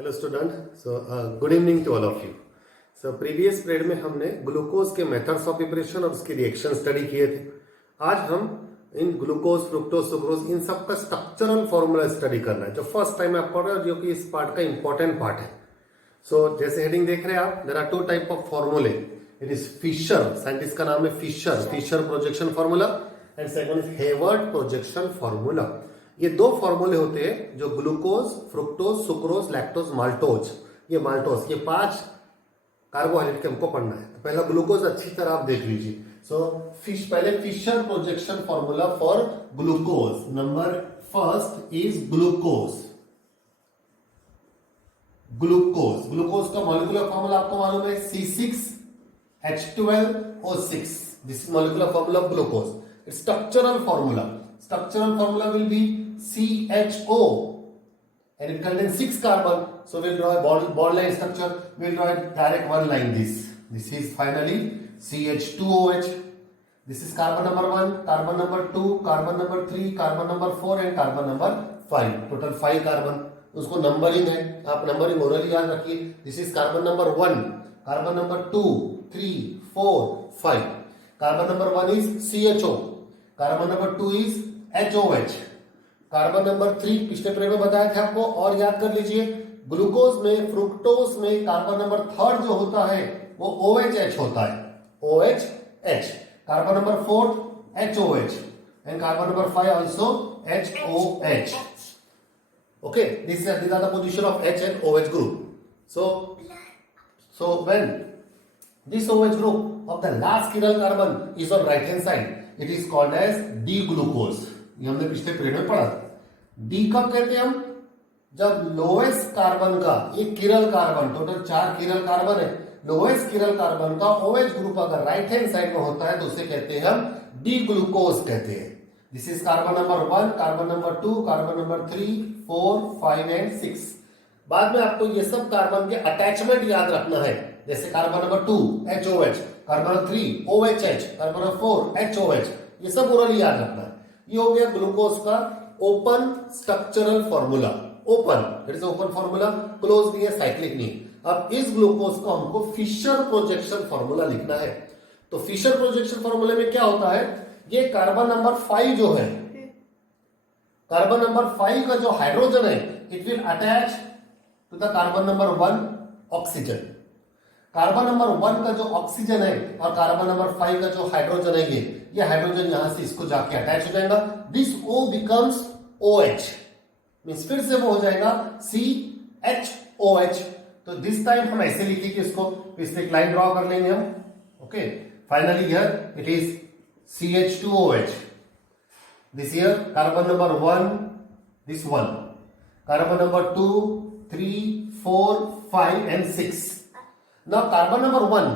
Hello student, good evening to all of you. Previous period में हमने glucose के methods of preparation और उसकी रिएक्शन स्टडी किए थे। आज हम इन ग्लूकोज, फ्रुक्टोज, सुक्रोज इन सब का स्ट्रक्चरल फॉर्मूला स्टडी करना है, जो फर्स्ट टाइम आप पढ़ रहे हो, जो कि इस पार्ट का इंपॉर्टेंट पार्ट है। जैसे हेडिंग देख रहे हैं आप, there are two type of फॉर्मूले। इट इज फिशर, साइंटिस्ट का नाम है Fisher projection formula, and second is Haworth projection formula. ये दो फॉर्मूले होते हैं जो glucose, fructose, sucrose, lactose, maltose, ये 5 कार्बोहाइड्रेट के हमको पढ़ना है। तो पहला ग्लूकोज अच्छी तरह आप देख लीजिए। पहले Fisher projection formula for glucose. Number first is glucose का मॉलिक्यूलर फॉर्मूला आपको मालूम है, C6H12O6। This is molecular formula of glucose. Structural formula will be CHO, and it contains 6 carbon. So we'll draw a bond line structure. We'll draw a direct one line. This is finally CH2OH. This is carbon number 1, carbon number 2, carbon number 3, carbon number 4 and carbon number 5. Total 5 carbon. उसको numbering है, आप numbering orally याद रखिए। This is carbon number 1, carbon number 2, 3, 4, 5। Carbon number 1 is CHO, carbon number 2 is HOH, carbon number 3 पिछले period में बताया था आपको, और याद कर लीजिए ग्लूकोज में, फ्रुक्टोज में कार्बन नंबर 3 जो होता है वो OHH होता है, OHH। Carbon number 4 HOH and carbon number 5 also HOH। okay, these are the position of H and OH group. So when this OH group of the last chiral carbon is on right hand side, it is called as D-glucose। ये हमने पिछले period में पढ़ा। D कब कहते हैं हम? जब लोएस्ट कार्बन का, ये किरल कार्बन, टोटल 4 किरल कार्बन है, लोएस्ट किरल कार्बन का OH ग्रुप अगर राइट हैंड साइड में होता है तो उसे कहते हैं हम डी-ग्लूकोज कहते हैं। This is carbon number 1, carbon number 2, carbon number 3, 4, 5 and 6। बाद में आपको ये सब कार्बन के अटैचमेंट याद रखना है, जैसे carbon number 2 HOH, carbon number 3 OHH, carbon number 4 HOH, ये सब ओरली याद रखना है। ये हो गया ग्लूकोज का open structural formula. Open, it is open formula, close नहीं है, साइक्लिक नहीं है। अब इस ग्लूकोज को हमको फिशर प्रोजेक्शन फॉर्मूला लिखना है। तो फिशर प्रोजेक्शन फॉर्मूले में क्या होता है, ये कार्बन नंबर 5 जो है, कार्बन नंबर 5 का जो हाइड्रोजन है, it will attach to the carbon number 1 oxygen. Carbon number 1 का जो ऑक्सीजन है और कार्बन नंबर 5 का जो हाइड्रोजन है, ये हाइड्रोजन यहां से इसको जाके अटैच हो जाएगा। This O becomes OH, means फिर से वो हो जाएगा CHOH। तो दिस टाइम हम ऐसे लिखेंगे इसको, इससे एक लाइन ड्रॉ कर लेंगे हम। Okay, finally here it is CH2OH। This here carbon number 1, this one, carbon number 2, 3, 4, 5 and 6. Now carbon number 1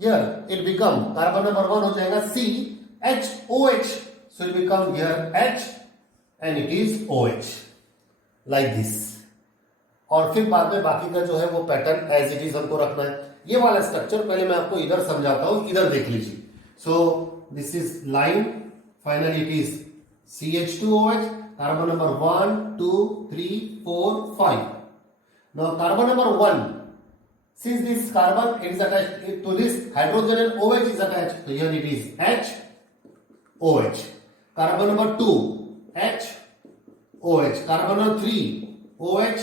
here it become, carbon number 1 हो जाएगा CHOH, so it become here H and it is OH like this। और फिर बाद में बाकी का जो है वो पैटर्न एज इट इज हमको रखना है। ये वाला स्ट्रक्चर पहले मैं आपको इधर समझाता हूं, इधर देख लीजिए। So this is line, finally it is CH2OH, carbon number 1, 2, 3, 4, 5। Now carbon number 1, since this carbon it is attached to this hydrogen and OH is attached, so here it is HOH। Carbon number 2 HOH, carbon number 3 OH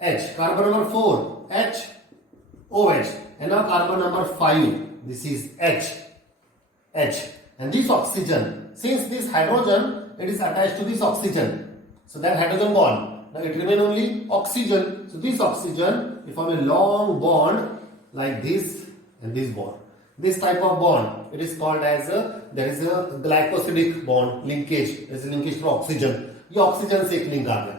H, carbon number 4 HOH, and now carbon number 5, this is H। And this oxygen, since this hydrogen it is attached to this oxygen, so that hydrogen bond, now it remain only oxygen. So this oxygen it form a long bond like this and this bond. This type of bond it is called as there is a glycosidic bond linkage, there is a linkage to oxygen। ये oxygen से एक link आ गया।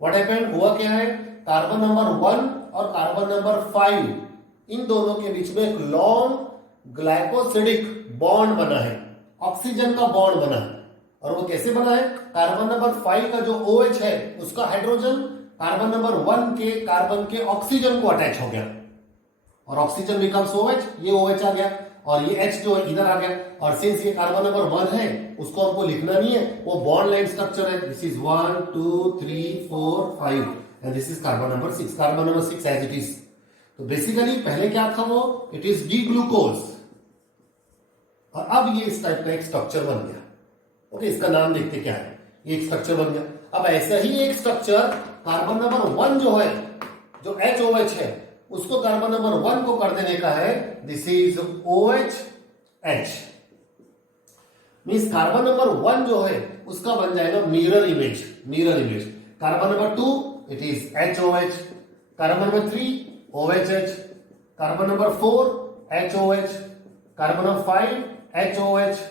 What happened, हुआ क्या है, carbon number 1 और carbon number 5 इन दोनों के बीच में एक लॉन्ग ग्लाइकोसिडिक बॉन्ड बना है, ऑक्सीजन का बॉन्ड बना है। और वो कैसे बना है, कार्बन नंबर 5 का जो OH है उसका हाइड्रोजन कार्बन नंबर 1 के कार्बन के ऑक्सीजन को अटैच हो गया, और ऑक्सीजन बिकम्स OH, ये OH आ गया, और ये H जो है इधर आ गया। और सिंस ये कार्बन नंबर 1 है, उसको हमको लिखना नहीं है, वो बॉन्ड लाइन स्ट्रक्चर है। This is 1 2 3 4 5 and this is carbon number 6. Carbon number 6 as it is. तो बेसिकली पहले क्या था वो, इट इज डी ग्लूकोज, और अब ये इस टाइप का एक स्ट्रक्चर बन गया. ओके, इसका नाम देखते क्या है. ये एक स्ट्रक्चर बन गया. अब ऐसा ही एक स्ट्रक्चर कार्बन नंबर 1 जो है, जो HOH है, उसको कार्बन नंबर 1 को कर देने का है. This is OH. Means carbon number 1 जो है उसका बन जाएगा mirror image. Carbon number 2 it is HOH. Carbon number 3 OHH. Carbon number 4 HOH. Carbon number 5 HOH.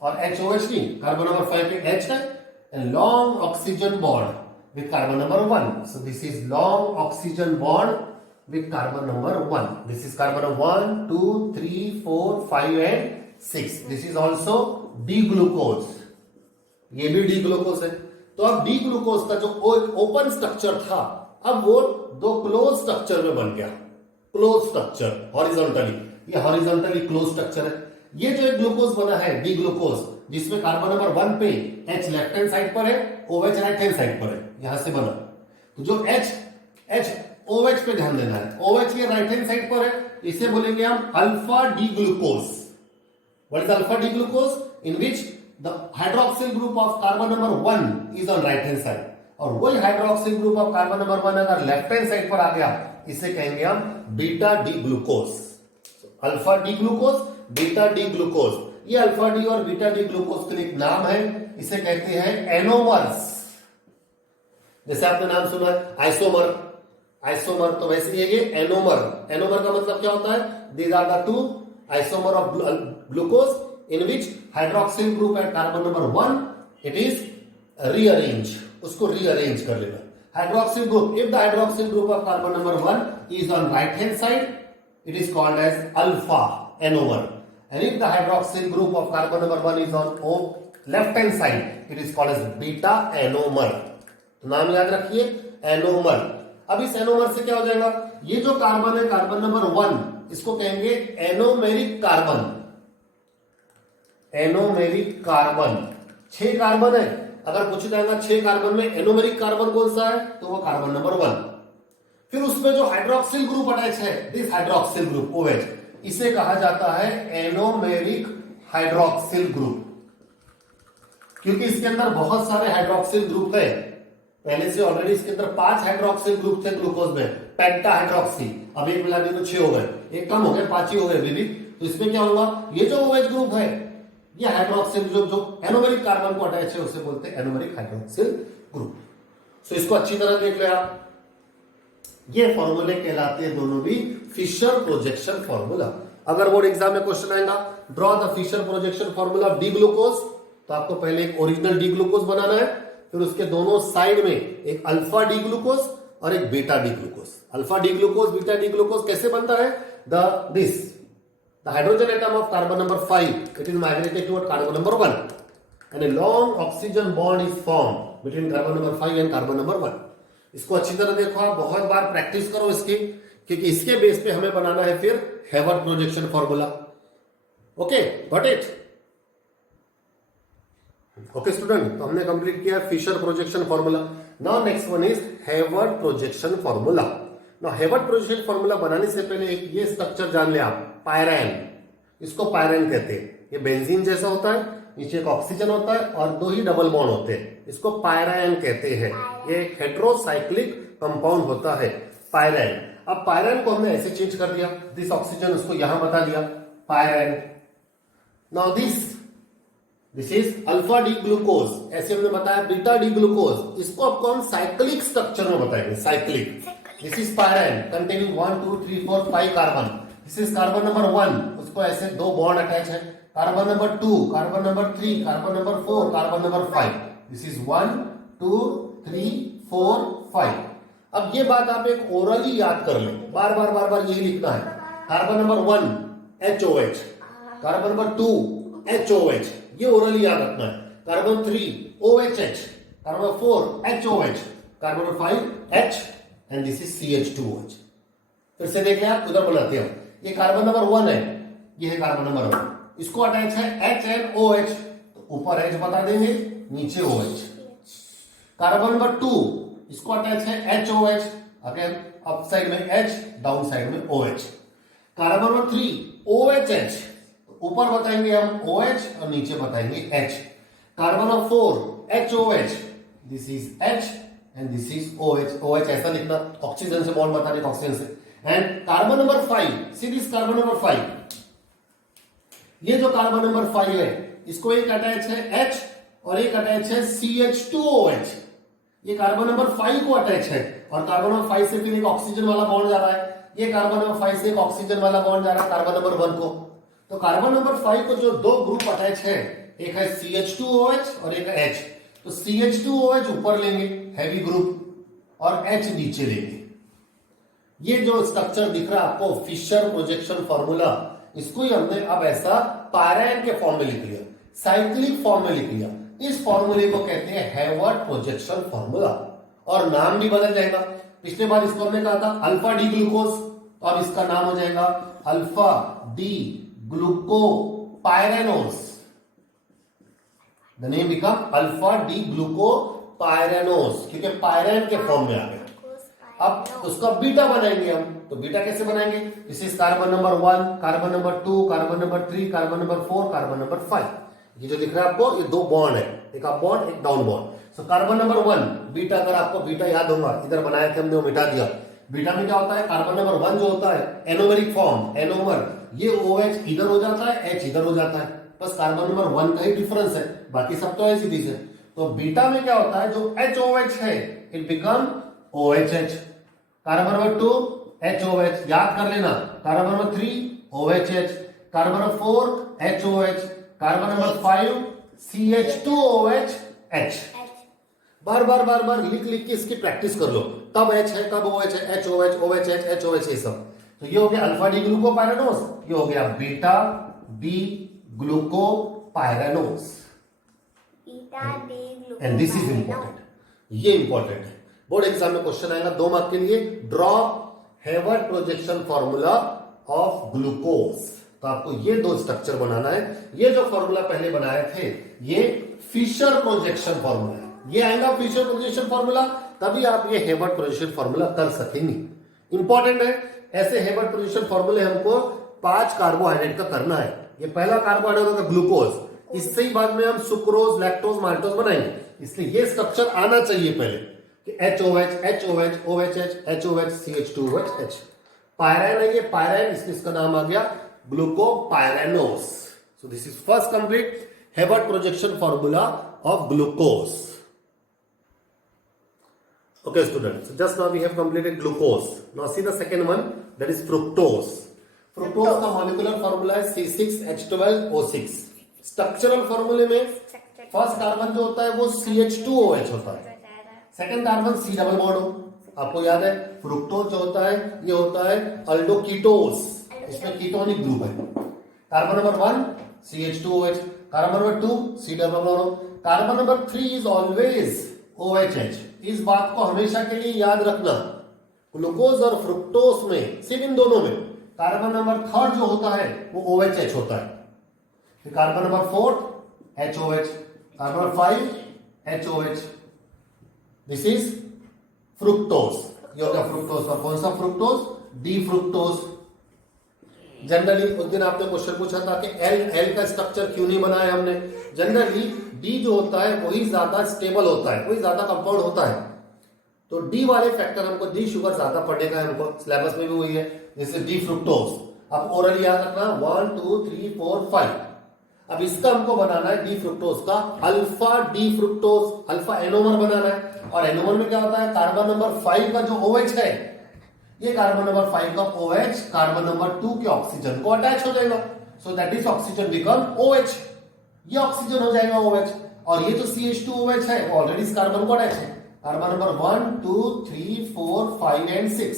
और HOH नहीं, कार्बन नंबर 5 पे H है, and long oxygen bond with carbon number 1. So this is long oxygen bond with carbon number 1. This is carbon number 1, 2, 3, 4, 5 and 6. This is also D-glucose. ये भी D-glucose है. तो अब D-glucose का जो ओपन स्ट्रक्चर था, अब वो दो क्लोज स्ट्रक्चर में बन गया. क्लोज स्ट्रक्चर हॉरिजॉन्टली, ये हॉरिजॉन्टली क्लोज स्ट्रक्चर है. ये जो एक ग्लूकोज बना है D-glucose, जिसमें कार्बन नंबर 1 पे H लेफ्ट हैंड साइड पर है, OH राइट हैंड साइड पर है, यहां से बना. तो जो H OH पे ध्यान देना है. OH ये राइट हैंड साइड पर है, इसे बोलेंगे हम alpha D-glucose. What is alpha D-glucose? In which the hydroxyl group of carbon number 1 is on right hand side, और वही hydroxyl group of carbon number 1 अगर लेफ्ट हैंड साइड पर आ गया, इसे कहेंगे हम beta D-glucose. Alpha D-glucose, beta D-glucose. ये alpha D और बीटा डी ग्लूकोज के लिए एक नाम है, इसे कहते हैं एनोमर्स. जैसे आपने नाम सुना है आइसोमर, तो वैसे ये एनोमर. एनोमर का मतलब क्या होता है? These are the two isomer of glucose in which hydroxyl group at carbon number 1 it is rearrange. उसको रीअरेंज कर लेना. Hydroxyl group, if the hydroxyl group of carbon number 1 is on right hand side, it is called as alpha anomer, and if the hydroxyl group of carbon number 1 is on left hand side, it is called as beta anomer. तो नाम याद रखिए, anomer. अब इस anomer से क्या हो जाएगा? ये जो कार्बन है, कार्बन नंबर 1, इसको कहेंगे anomeric carbon. Anomeric carbon 6 carbon है. अगर पूछा जाएगा 6 कार्बन में एनोमेरिक कार्बन कौन सा है, तो वो कार्बन नंबर 1. फिर उसमें जो हाइड्रोक्सिल ग्रुप अटैच है, दिस हाइड्रोक्सिल ग्रुप OH, इसे कहा जाता है एनोमेरिक हाइड्रोक्सिल ग्रुप. क्योंकि इसके अंदर बहुत सारे हाइड्रोक्सिल ग्रुप है. पहले से ऑलरेडी इसके अंदर 5 हाइड्रोक्सिल ग्रुप थे ग्लूकोज में, पेंटा हाइड्रोक्सी. अब एक मिला तो 6 हो गए, एक कम हो गए, 5 ही हो गए बेबी. तो इसमें क्या होगा? ये जो OH ग्रुप है, ये हाइड्रोक्सिल ग्रुप जो एनोमेरिक कार्बन को अटैच है, उसे बोलते हैं एनोमेरिक हाइड्रोक्सिल ग्रुप. सो इसको अच्छी तरह देख ले आप. ये फॉर्मूले कहलाते हैं दोनों भी फिशर प्रोजेक्शन फॉर्मूला. अगर बोर्ड एग्जाम में क्वेश्चन आएगा, draw the Fisher projection formula of D-glucose, तो आपको पहले एक ओरिजिनल D-glucose बनाना है, फिर उसके दोनों साइड में एक अल्फा D-glucose और एक beta D-glucose. Alpha D-glucose, beta D-glucose कैसे बनता है? The hydrogen atom of carbon number 5, it is migrated toward carbon number 1, and a long oxygen bond is formed between carbon number 5 and carbon number 1. इसको अच्छी तरह देखो, आप बहुत बार practice करो इसकी, क्योंकि इसके बेस पे हमें बनाना है फिर Haworth projection formula. Okay, got it? Okay student, तो हमने कंप्लीट किया Fisher projection formula. Now next one is Haworth projection formula. Now Haworth projection formula बनाने से पहले एक ये स्ट्रक्चर जान ले आप, पायरैन. इसको पायरैन कहते हैं. ये बेंजीन जैसा होता है, नीचे एक ऑक्सीजन होता है और 2 ही डबल बॉन्ड होते हैं. इसको पायरैन कहते हैं. ये हेटेरोसाइक्लिक कंपाउंड होता है, पायरैन. अब पायरैन को हमने ऐसे चेंज कर दिया, दिस ऑक्सीजन उसको यहां बता दिया pyran. Now this is alpha D-glucose, ऐसे हमने बताया बीटा D-glucose. इसको आपको हम साइक्लिक स्ट्रक्चर में बताएंगे, cyclic. This is pyran containing 1 2 3 4 5 carbon. This is carbon number 1, उसको ऐसे 2 बॉन्ड अटैच है. Carbon number 2, carbon number 3, carbon number 4, carbon number 5. This is 1 2 3 4 5. अब ये बात आप एक ओरली याद कर ले, बार बार यही लिखना है. Carbon number 1 HOH, carbon number 2 HOH, ये ओरली याद रखना है. Carbon 3 OHH, carbon 4 HOH, carbon 5 H, and this is CH2OH. फिर से देख ले आप, उधर बनाते हैं. ये कार्बन नंबर 1 है, ये है कार्बन नंबर 1. इसको अटैच है HNOH, तो ऊपर H बता देंगे, नीचे OH. कार्बन नंबर 2 इसको अटैच है HOH, अगेन अप साइड में H, डाउन साइड में OH। कार्बन नंबर 3 OHH, ऊपर बताएंगे हम OH और नीचे बताएंगे H। Carbon number 4 HOH, this is H and this is OH। OH ऐसा लिखना, ऑक्सीजन से बॉन्ड बताने ऑक्सीजन से। And carbon number 5, see this carbon number 5, ये जो कार्बन नंबर 5 है इसको एक अटैच है H और एक अटैच है CH2OH। ये कार्बन नंबर 5 को अटैच है और कार्बन नंबर 5 से फिर एक ऑक्सीजन वाला बॉन्ड जा रहा है। ये कार्बन नंबर 5 से एक ऑक्सीजन वाला बॉन्ड जा रहा है कार्बन नंबर 1 को। तो कार्बन नंबर 5 को जो दो ग्रुप अटैच है, एक है CH2OH और एक है H। तो CH2OH ऊपर लेंगे हैवी ग्रुप और H नीचे लेंगे। ये जो स्ट्रक्चर दिख रहा है आपको फिशर प्रोजेक्शन फॉर्मूला, इसको ही हमने अब ऐसा पैरान के फॉर्म में लिख लिया, साइक्लिक फॉर्म में लिख लिया। इस फॉर्मूले को कहते हैं हेवर्ट प्रोजेक्शन फॉर्मूला और नाम भी बदल जाएगा। पिछले बार इसको हमने कहा था अल्फा डी ग्लूकोज, तो अब इसका नाम हो जाएगा alpha D glucopyranose. The name become alpha D glucopyranose, क्योंकि पायरेन के फॉर्म में आ गया। अब उसका बीटा बनाएंगे हम, तो बीटा कैसे बनाएंगे? This is carbon number 1, carbon number 2, carbon number 3, carbon number 4, carbon number 5। ये जो दिख रहा है आपको, ये दो बॉन्ड है, एक अप बॉन्ड एक down bond. So carbon number 1 beta, अगर आपको बीटा याद होगा, इधर बनाया थे हमने, वो मिटा दिया। बीटा में क्या होता है? कार्बन नंबर 1 जो होता है एनोमेरिक फॉर्म, एनोमर, ये OH इधर हो जाता है, H इधर हो जाता है, बस कार्बन नंबर 1 का ही डिफरेंस है, बाकी सब तो ऐसी चीज है। तो बीटा में क्या होता है, जो HOH है it become OHH। Carbon number 2 HOH, याद कर लेना। Carbon number 3 OHH, carbon number 4 HOH, carbon number 5 CH2OH H। बार बार बार बार लिख लिख के इसकी प्रैक्टिस कर लो, तब H है कब OH है, HOH OHH HOH ये सब। तो ये हो गया अल्फा डी ग्लूकोपाइरेनोस, ये हो गया beta D glucopyranose. And this is important, ये इंपॉर्टेंट है, बोर्ड एग्जाम में क्वेश्चन आएगा 2 मार्क के लिए। Draw Haworth projection formula of glucose. तो आपको ये दो स्ट्रक्चर बनाना है। ये जो फॉर्मूला पहले बनाए थे ये फिशर प्रोजेक्शन फॉर्मूला है, ये आएगा फिशर प्रोजेक्शन फॉर्मूला, तभी आप ये हेवर्ट प्रोजेक्शन फॉर्मूला कर सकेंगे। इंपॉर्टेंट है, ऐसे हेवर्ट प्रोजेक्शन फॉर्मूले हमको 5 कार्बोहाइड्रेट का करना है। ये पहला कार्बोहाइड्रेट होगा ग्लूकोज, इससे ही बाद में हम सुक्रोज, लैक्टोज, माल्टोज बनाएंगे। इसलिए ये स्ट्रक्चर आना चाहिए पहले कि HOH HOH OHH HOH CH2OH H। पायरेन है ये, पायरेन, इसलिए इसका नाम आ गया glucopyranose. So this is first complete Haworth projection formula of glucose. Okay students, so just now we have completed glucose. Now see the second one, that is fructose. Fructose का molecular formula है C6H12O6। Structural फॉर्मूले में first carbon जो होता है वो CH2OH होता है, second carbon C double bond हो, आपको याद है। फ्रुक्टोज जो होता है ये होता है अल्डोकीटोस, इसमें कीटोनिक ग्रुप है। Carbon number 1 CH2OH, carbon number 2 C double bond, carbon number 3 is always OHH। इस बात को हमेशा के लिए याद रखना, ग्लूकोज और फ्रुक्टोस में, सिर्फ इन दोनों में कार्बन नंबर 3 जो होता है वो OHH होता है। फिर carbon number 4 HOH, carbon number 5 HOH, this is fructose. ये होगा फ्रुक्टोस। और कौन सा फ्रुक्टोस? D fructose. जनरली उस दिन आपने क्वेश्चन पूछा था कि एल का स्ट्रक्चर क्यों नहीं बनाया हमने। जनरली डी जो होता है वही ज्यादा स्टेबल होता है, वही ज्यादा कंपाउंड होता है। तो डी वाले फैक्टर हमको, डी शुगर ज्यादा पढ़ने का है हमको, सिलेबस में भी वही है, जैसे डी फ्रुक्टोस। अब ओरल याद रखना 1 2 3 4 5। अब इसका हमको बनाना है डी फ्रुक्टोस का alpha D fructose, alpha anomer बनाना है। और एनोमर में क्या होता है, कार्बन नंबर 5 का जो OH है, ये कार्बन नंबर 5 का OH कार्बन नंबर 2 के ऑक्सीजन को अटैच हो जाएगा। So that is oxygen become OH, ये ऑक्सीजन हो जाएगा OH। और ये जो CH2OH है वो ऑलरेडी इस कार्बन को अटैच है। Carbon number 1 2 3 4 5 and 6।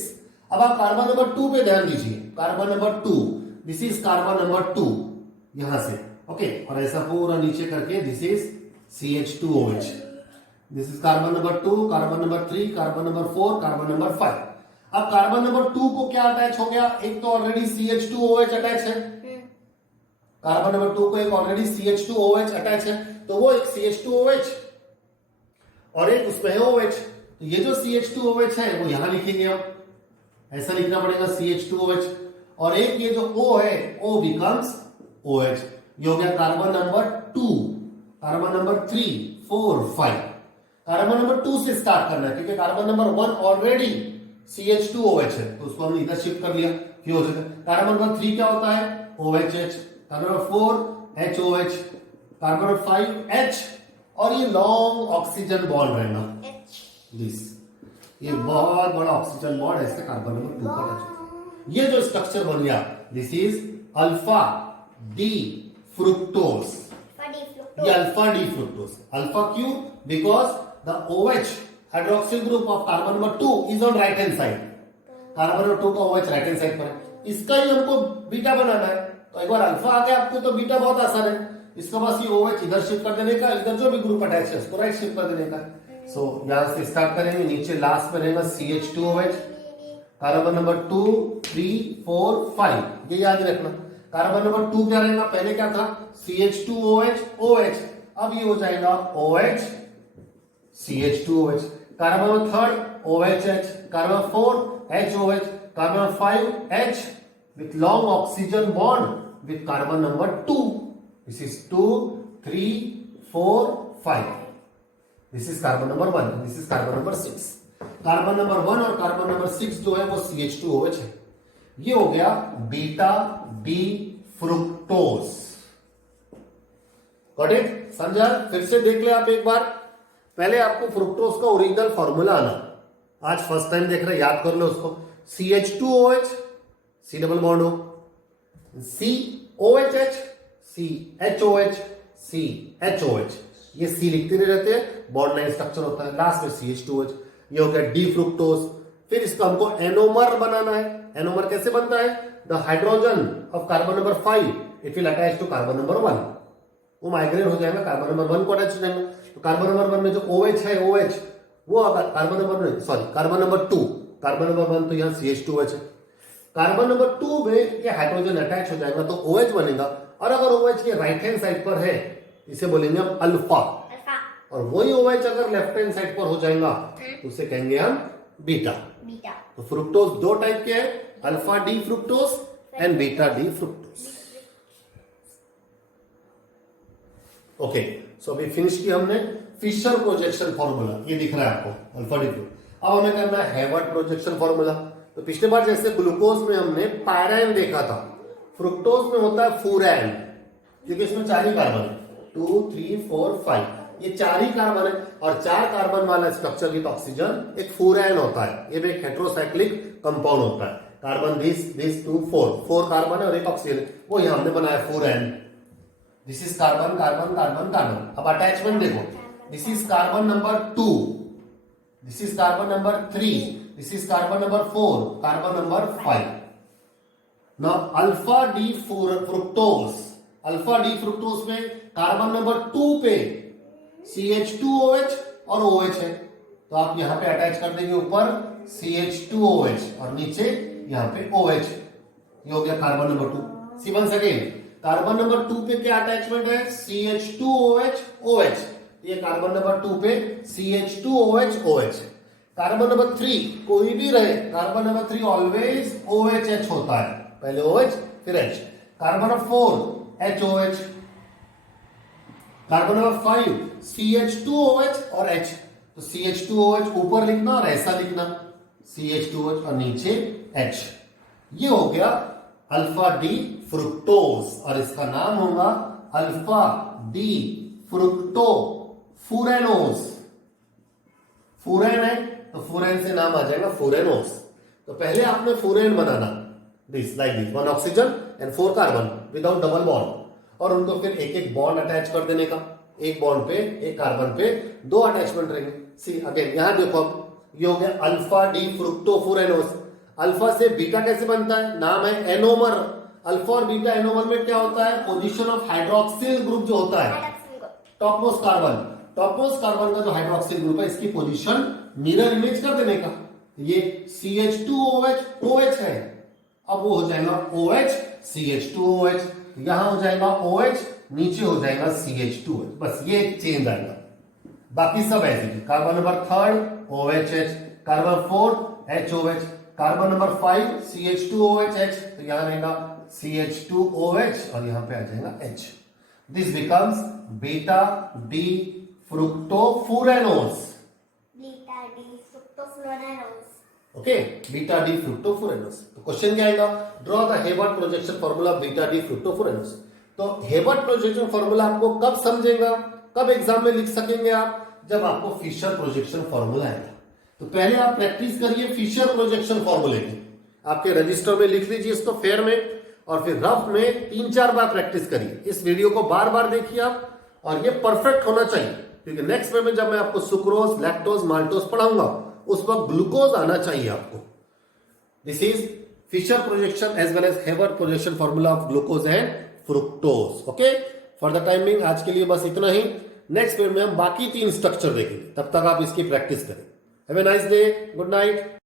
अब आप कार्बन नंबर 2 पे ध्यान दीजिए, carbon number 2, this is carbon number 2 यहां से, ओके। और ऐसा पूरा नीचे करके this is CH2OH, this is carbon number 2, carbon number 3, carbon number 4, carbon number 5। अब कार्बन नंबर 2 को क्या अटैच हो गया, एक तो ऑलरेडी CH2OH अटैच है, कार्बन नंबर 2 को एक ऑलरेडी CH2OH अटैच है, तो वो एक CH2OH और एक उसमें है OH। तो ये जो CH2OH है वो यहां लिखेंगे हम, ऐसा लिखना पड़ेगा CH2OH, और एक ये जो O है O बिकम्स OH। ये हो गया carbon number 2, carbon number 3, 4, 5। Carbon number 2 से स्टार्ट करना है क्योंकि कार्बन नंबर 1 ऑलरेडी CH2OH है, तो उसको हमने इधर शिफ्ट कर लिया, ये हो जाएगा। कार्बन नंबर 3 क्या होता है? OHH। Carbon number 4 HOH, carbon number 5 H, और ये लॉन्ग ऑक्सीजन बॉन्ड रहेगा दिस, ये बहुत बड़ा ऑक्सीजन बॉन्ड ऐसे कार्बन नंबर 2 का टच। ये जो स्ट्रक्चर बन गया this is alpha D fructose. ये अल्फा डी फ्रुक्टोज, अल्फा क्यों? Because the OH hydroxyl group of carbon number 2 is on right hand side, carbon number 2 का OH राइट हैंड साइड पर है, इसका ही हमको बीटा बनाना है। तो एक बार अल्फा आ गया आपको तो बीटा बहुत आसान है, इसका बस ये OH इधर शिफ्ट कर देने का, इधर जो भी ग्रुप अटैच है उसको राइट शिफ्ट कर देने का। सो यहां से स्टार्ट करेंगे, नीचे लास्ट में रहेगा CH2OH, कार्बन नंबर 2, 3, 4, 5, ये याद रखना। कार्बन नंबर 2 क्या रहेगा? पहले क्या था? CH2OH OH, अब ये हो जाएगा OH CH2OH। Carbon number 3 OHH, carbon 4 HOH, carbon 5 H with long oxygen bond with carbon number 2. This is 2, 3, 4, 5. This is carbon number 1. This is carbon number 6. Carbon number 1 और कार्बन नंबर 6 जो है वो CH2OH है। ये हो गया beta D fructose. Got it? समझा? फिर से देख ले आप एक बार। पहले आपको फ्रुक्टोज का ओरिजिनल फॉर्मूला आना, आज फर्स्ट टाइम देख रहे, याद कर लो उसको। CH2OH, C डबल बॉन्ड हो, COHH, CHOH, CHOH, ये C लिखते नहीं रहते हैं, बॉन्ड लाइन स्ट्रक्चर होता है, लास्ट में CH2OH। ये हो गया डी फ्रुक्टोज। फिर इसका हमको एनोमर बनाना है। एनोमर कैसे बनता है? The hydrogen of carbon number 5 it will attach to carbon number 1, वो माइग्रेट हो जाएगा, कार्बन नंबर 1 को अटैच हो जाएगा। तो कार्बन नंबर 1 में जो OH है OH, वो अगर carbon number sorry carbon number 2, carbon number 1 तो यहाँ CH2OH है, कार्बन नंबर 2 में ये हाइड्रोजन अटैच हो जाएगा तो OH बनेगा, और अगर OH के राइट हैंड साइड पर है इसे बोलेंगे हम अल्फा, और वही OH अगर लेफ्ट हैंड साइड पर हो जाएगा तो उसे कहेंगे हम बीटा। तो फ्रुक्टोज दो टाइप के हैं, alpha D fructose and beta D fructose. Okay, so अभी फिनिश किया हमने फिशर प्रोजेक्शन फॉर्मूला, ये दिख रहा है आपको अल्फा डी फ्रुक्टोज। अब हमें करना है हेवर्ट प्रोजेक्शन फॉर्मूला। तो पिछले बार जैसे ग्लूकोज में हमने पायरैन देखा था, फ्रुक्टोज में होता है फूरैन, क्योंकि इसमें 4 ही कार्बन है, 2, 3, 4, 5, ये 4 ही कार्बन है, और 4 कार्बन वाला स्ट्रक्चर विद ऑक्सीजन एक फूरैन होता है। ये भी एक हेटेरोसाइक्लिक कंपाउंड होता है। कार्बन दिस 2, 4 कार्बन है और एक ऑक्सीजन, वो यहां हमने बनाया furan. This is carbon carbon carbon carbon. अब अटैचमेंट देखो, this is carbon number 2, this is carbon number 3, this is carbon number 4, carbon number 5। Now alpha D fructose, alpha D fructose में कार्बन नंबर 2 पे CH2OH और OH है, तो आप यहां पे अटैच कर देंगे ऊपर CH2OH और नीचे यहां पे OH। ये हो गया carbon number 2। See once again, carbon number 2 पे क्या अटैचमेंट है? CH2OH OH। ये कार्बन नंबर 2 पे CH2OH OH। कार्बन नंबर 3 कोई भी रहे, कार्बन नंबर 3 ऑलवेज OHH होता है, पहले OH फिर H। Carbon number 4 HOH, carbon number 5 CH2OH और H। तो CH2OH ऊपर लिखना और ऐसा लिखना, CH2OH और नीचे H। ये हो गया अल्फा डी फ्रुक्टोज, और इसका नाम होगा अल्फा डी फ्रुक्टो फूरेनोज। फूरेन है तो फूरेन से नाम आ जाएगा फूरेनोज। तो पहले आपने फूरेन बनाना, this like this, 1 oxygen and 4 carbon without double bond, और उनको फिर एक एक बॉन्ड अटैच कर देने का, एक बॉन्ड पे एक कार्बन पे 2 अटैचमेंट रहेंगे। सी अगेन यहां देखो, ये हो गया अल्फा डी फ्रुक्टोफुरेनोस। अल्फा से बीटा कैसे बनता है? नाम है एनोमर। अल्फा और बीटा एनोमर में क्या होता है? पोजीशन ऑफ हाइड्रोक्सिल ग्रुप जो होता है, टॉपमोस्ट कार्बन, टॉपमोस्ट कार्बन का जो हाइड्रोक्सिल ग्रुप है इसकी पोजीशन मिरर इमेज कर देने का। ये CH2OH OH है, अब वो हो जाएगा OH CH2OH, यहां हो जाएगा OH, नीचे हो जाएगा CH2OH, बस ये एक चेंज आएगा। बाकी सब ऐसे। Carbon number 3 OHH, carbon 4 HOH, carbon number 5 CH2OH, तो यहां रहेगा CH2OH और यहां पे आ जाएगा H। This becomes beta D fructofuranose. Beta D fructofuranose. Okay, beta D fructofuranose. तो क्वेश्चन क्या आएगा, draw the Haworth projection formula beta D fructofuranose. तो हेबर्ट प्रोजेक्शन फॉर्मूला आपको कब समझेगा, कब एग्जाम में लिख सकेंगे आप, जब आपको फिशर प्रोजेक्शन फॉर्मूला आएगा। तो पहले आप प्रैक्टिस करिए फिशर प्रोजेक्शन फॉर्मूले की, आपके रजिस्टर में लिख लीजिए इसको, फेयर में, और फिर रफ में 3-4 बार प्रैक्टिस करिए। इस वीडियो को बार बार देखिए आप, और ये परफेक्ट होना चाहिए, क्योंकि नेक्स्ट में जब मैं आपको सुक्रोज, लैक्टोज, माल्टोज पढ़ाऊंगा उस वक्त ग्लूकोज आना चाहिए आपको। This is Fisher projection as well as Haworth projection formula of glucose and fructose. Okay, for the timing आज के लिए बस इतना ही। नेक्स्ट वीडियो में हम बाकी 3 स्ट्रक्चर देखेंगे, तब तक आप इसकी प्रैक्टिस करें। Have a nice day, good night.